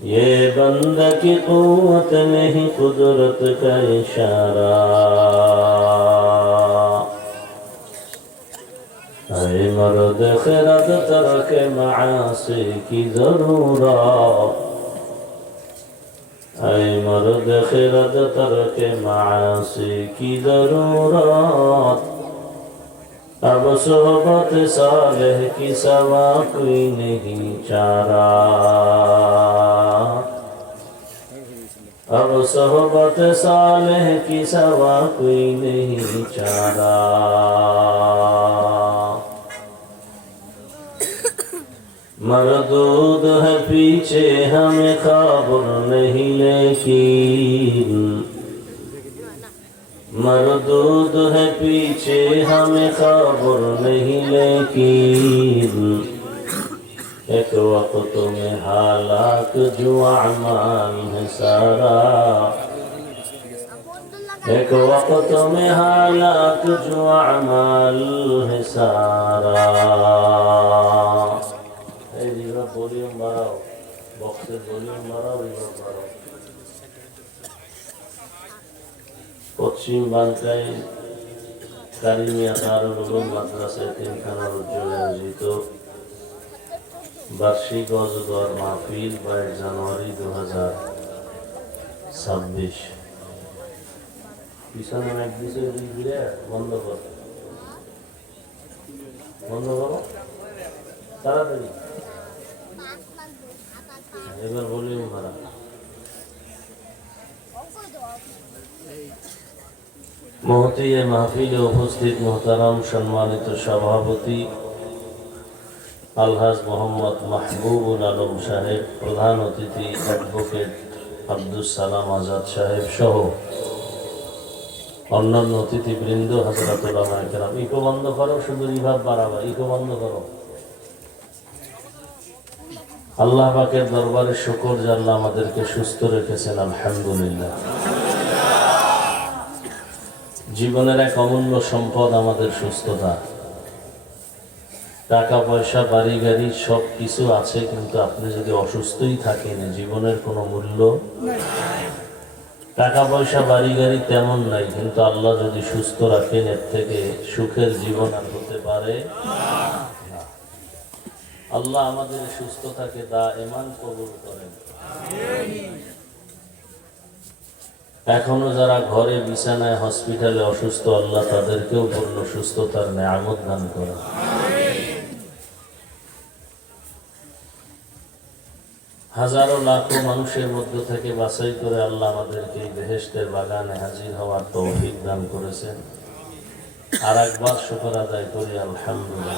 ये बंदा की कुव्वत नहीं कुदरत का इशारा। ऐ मर्द खिरत तरक मासी की जरूरत। ऐ मर्द खिरत तरक मासी की जरूरत। अब सोहबत सालेह की सवा कोई नहीं चारा। अब सोहबत सालेह की सवा कोई नहीं चारा। मरदूद है पीछे हमें खबर नहीं लेकिन। मरदूद है पीछे हमें खबर नहीं लेकिन। एक वक्त में हालात जो अमाल है सारा। एक वक्त में हालात जो अमाल है सारा। वॉल्यूम बढ़ाओ, बॉक्सेर वॉल्यूम बढ़ाओ, रिवर्ब बढ़ाओ। পশ্চিম বাংলায় কারিমিয়া দারুল উলুম মাদ্রাসা এতিমখানার উদ্যোগে আয়োজিত বার্ষিক অজগর মাহফিল 22 জানুয়ারি 2026। পিছনে এক দিছে বন্ধ করো, বন্ধ করো তাড়াতাড়ি। এবার ভলিউম বাড়া। মহতিয়ে মাহফিলে উপস্থিত মোহতারাম সম্মানিত সভাপতি আলহাজ মোহাম্মদ মাহবুবুল আলম সাহেব, প্রধান অতিথি অ্যাডভোকেট আব্দুস সালাম আজাদ সাহেব সহ অন্যান্য অতিথিবৃন্দ, হযরত উলামায়ে কেরাম। ইকো বন্ধ করো, শুধু রিভাব বাড়াবা, ইকো বন্ধ করো। আল্লাহ পাকের দরবারে শুকর যে আল্লাহ আমাদেরকে সুস্থ রেখেছেন, আলহামদুলিল্লাহ। জীবনের এক অমূল্য সম্পদ আমাদের সুস্থতা। টাকা পয়সা বাড়ি গাড়ি সব কিছু আছে, কিন্তু আপনি যদি অসুস্থই থাকেন জীবনের কোনো মূল্য। টাকা পয়সা বাড়ি গাড়ি তেমন নাই, কিন্তু আল্লাহ যদি সুস্থ রাখেন এর থেকে সুখের জীবন আর হতে পারে না। আল্লাহ আমাদের সুস্থতাকে দাইমান কবুল করেন। এখনো যারা ঘরে বিছানায় হসপিটালে অসুস্থ, আল্লাহ তাদেরকেও পূর্ণ সুস্থতার নেয়ামত দান করেন। হাজারো লাখো মানুষের মধ্য থেকে বাছাই করে আল্লাহ আমাদেরকে এই বেহেশতের বাগানে হাজির হওয়ার তৌফিক দান করেছেন। আর একবার শুকর আদায় করি, আলহামদুলিল্লাহ।